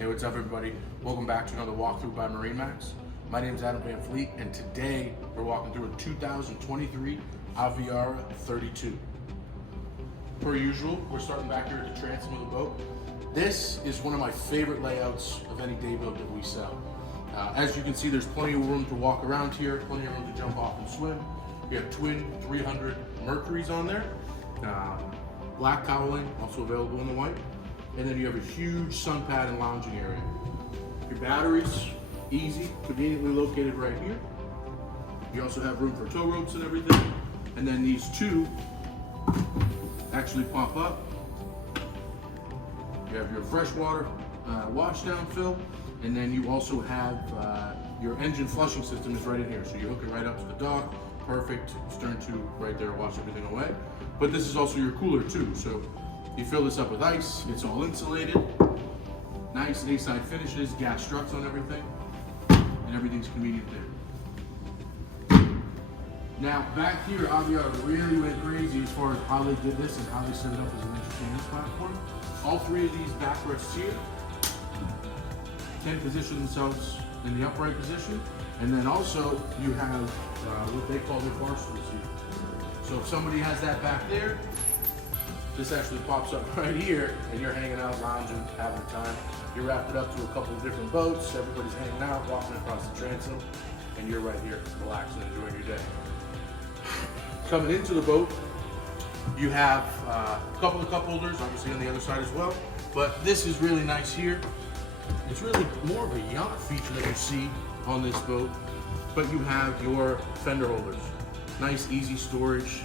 Hey, what's up everybody? Welcome back to another walkthrough by MarineMax. My name is Adam Van Fleet, and today we're walking through a 2023 Aviara 32. Per usual, we're starting back here at the transom of the boat. This is one of my favorite layouts of any day boat that we sell. As you can see, there's plenty of room to walk around here, plenty of room to jump off and swim. We have twin 300 Mercuries on there. Black toweling, also available in the white. And then you have a huge sun pad and lounging area. Your batteries, easy, conveniently located right here. You also have room for tow ropes and everything. And then these two actually pump up. You have your freshwater wash down fill. And then you also have your engine flushing system is right in here. So you hook it right up to the dock. Perfect, stern tube right there, wash everything away. But this is also your cooler too. So you fill this up with ice, it's all insulated. Nice A-side finishes, gas struts on everything, and everything's convenient there. Now, back here, Aviara really went crazy as far as how they did this and how they set it up as an entertainment platform. All three of these backrests here can position themselves in the upright position. And then also, you have what they call their bar stools here. So if somebody has that back there, this actually pops up right here, and you're hanging out, lounging, having a time. You're wrapped it up to a couple of different boats. Everybody's hanging out, walking across the transom, and you're right here, relaxing, enjoying your day. Coming into the boat, you have a couple of cup holders, obviously on the other side as well. But this is really nice here. It's really more of a yacht feature that you see on this boat, but you have your fender holders. Nice, easy storage.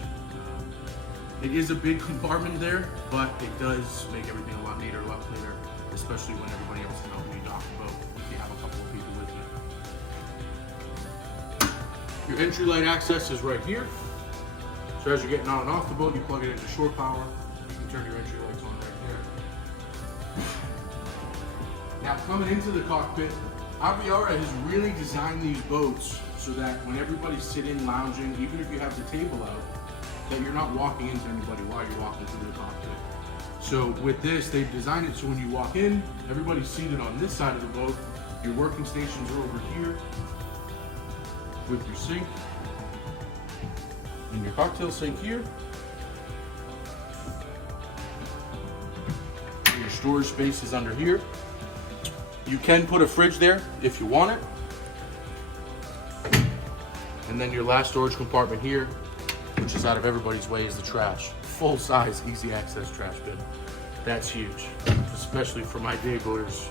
It is a big compartment there, but it does make everything a lot neater, a lot cleaner, especially when everybody else can help you dock the boat if you have a couple of people with you. Your entry light access is right here. So as you're getting on and off the boat, you plug it into shore power. You can turn your entry lights on right there. Now coming into the cockpit, Aviara has really designed these boats so that when everybody's sitting, lounging, even if you have the table out, that you're not walking into anybody while you're walking through the cockpit. So with this, they've designed it so when you walk in, everybody's seated on this side of the boat. Your working stations are over here with your sink and your cocktail sink here. Your storage space is under here. You can put a fridge there if you want it. And then your last storage compartment here, which is out of everybody's way, is the trash. Full size, easy access trash bin. That's huge, especially for my day boaters.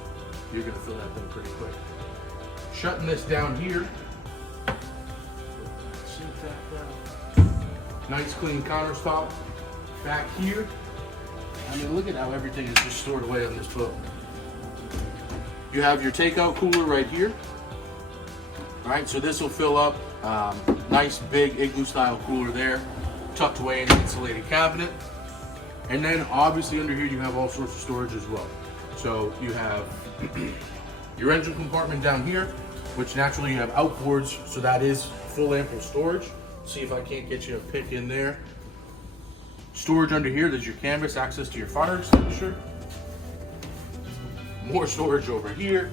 You're gonna fill that thing pretty quick. Shutting this down here. Nice clean countertop. Back here, I mean, look at how everything is just stored away on this boat. You have your takeout cooler right here. All right, so this will fill up. Nice big igloo style cooler there, tucked away in an insulated cabinet. And then obviously under here you have all sorts of storage as well. So you have your engine compartment down here, which naturally you have outboards, so that is full ample storage. See if I can't get you a pick in there. Storage under here, there's your canvas, access to your fire extinguisher. More storage over here.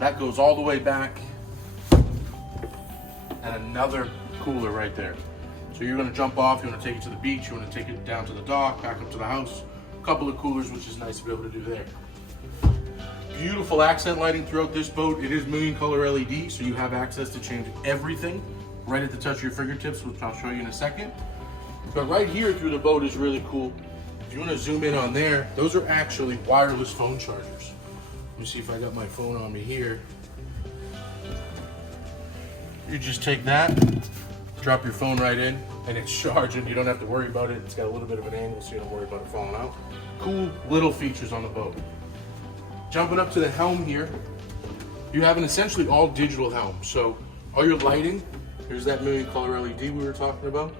That goes all the way back. And another cooler right there. So you're gonna jump off, you wanna take it to the beach, you wanna take it down to the dock, back up to the house. A couple of coolers, which is nice to be able to do there. Beautiful accent lighting throughout this boat. It is million color LED, so you have access to change everything right at the touch of your fingertips, which I'll show you in a second. But right here through the boat is really cool. If you wanna zoom in on there, those are actually wireless phone chargers. Let me see if I got my phone on me here. You just take that, drop your phone right in, and it's charging. You don't have to worry about it. It's got a little bit of an angle, so you don't worry about it falling out. Cool little features on the boat. Jumping up to the helm here, you have an essentially all digital helm. So all your lighting, here's that million color LED we were talking about.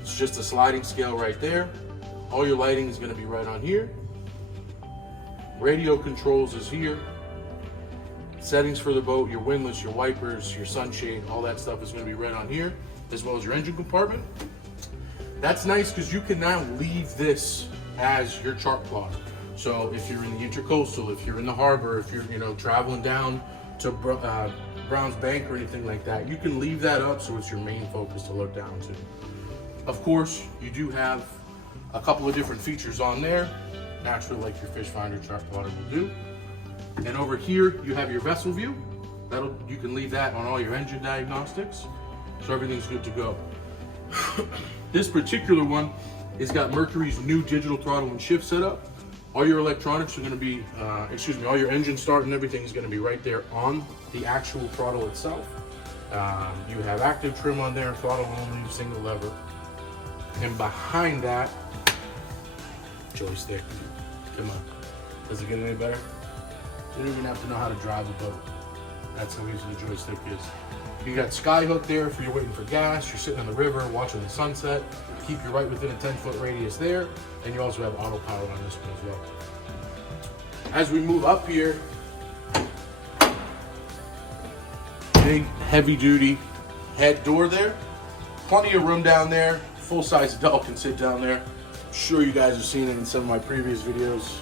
It's just a sliding scale right there. All your lighting is gonna be right on here. Radio controls is here. Settings for the boat, your windlass, your wipers, your sunshade, all that stuff is going to be right on here, as well as your engine compartment. That's nice because you can now leave this as your chart plotter. So if you're in the intercoastal, if you're in the harbor, if you're traveling down to Browns Bank or anything like that, you can leave that up so it's your main focus to look down to. Of course, you do have a couple of different features on there, naturally like your fish finder chart plotter will do. And over here, you have your vessel view. You can leave that on all your engine diagnostics, so everything's good to go. This particular one has got Mercury's new digital throttle and shift setup. All your electronics are going to be, all your engine start and everything is going to be right there on the actual throttle itself. You have active trim on there, throttle only, single lever. And behind that, joystick. Come on. Does it get any better? You don't even have to know how to drive a boat. That's how easy the joystick is. You got Skyhook there if you're waiting for gas, you're sitting on the river watching the sunset. Keep you right within a 10-foot radius there. And you also have auto power on this one as well. As we move up here, big heavy duty head door there. Plenty of room down there. Full-size adult can sit down there. I'm sure you guys have seen it in some of my previous videos.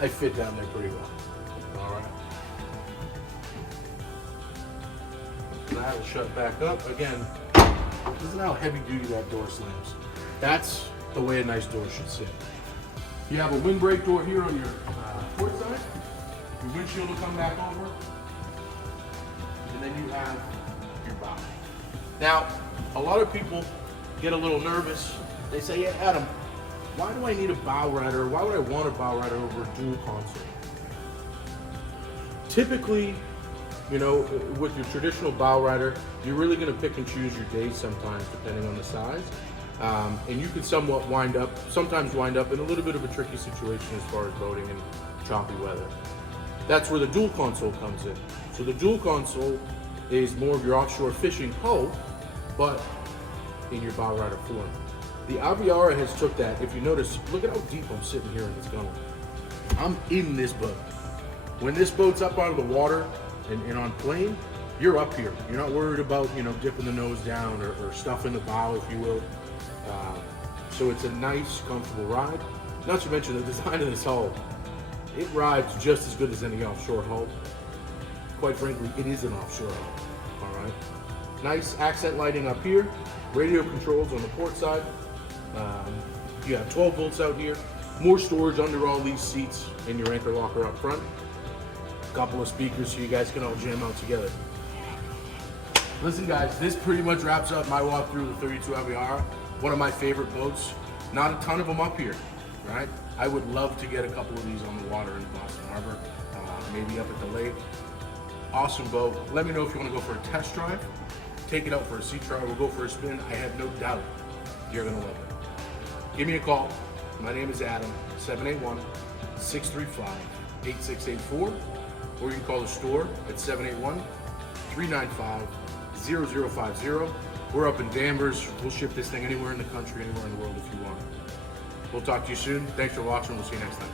I fit down there pretty well. All right. That'll shut back up. Again, listen how heavy duty that door slams. That's the way a nice door should sit. You have a windbreak door here on your port side. Your windshield will come back over. And then you have your bow. Now, a lot of people get a little nervous. They say, yeah, Adam, why do I need a bow rider? Why would I want a bow rider over a dual console? Typically, with your traditional bow rider, you're really going to pick and choose your days sometimes, depending on the size. And you can sometimes wind up in a little bit of a tricky situation as far as boating and choppy weather. That's where the dual console comes in. So the dual console is more of your offshore fishing hull, but in your bow rider form. The Aviara has took that. If you notice, look at how deep I'm sitting here in this gunnel. I'm in this boat. When this boat's up out of the water and on plane, you're up here. You're not worried about dipping the nose down or stuffing the bow, if you will. So it's a nice, comfortable ride. Not to mention the design of this hull. It rides just as good as any offshore hull. Quite frankly, it is an offshore hull. All right. Nice accent lighting up here. Radio controls on the port side. You have 12 volts out here. More storage under all these seats and your anchor locker up front. A couple of speakers so you guys can all jam out together. Listen guys, this pretty much wraps up my walkthrough of the 32 Aviara. One of my favorite boats. Not a ton of them up here, right? I would love to get a couple of these on the water in Boston Harbor, maybe up at the lake. Awesome boat. Let me know if you want to go for a test drive. Take it out for a sea trial. We'll go for a spin. I have no doubt you're going to love it. Give me a call. My name is Adam, 781-635-8684. Or you can call the store at 781-395-0050. We're up in Danvers. We'll ship this thing anywhere in the country, anywhere in the world if you want it. We'll talk to you soon. Thanks for watching. We'll see you next time.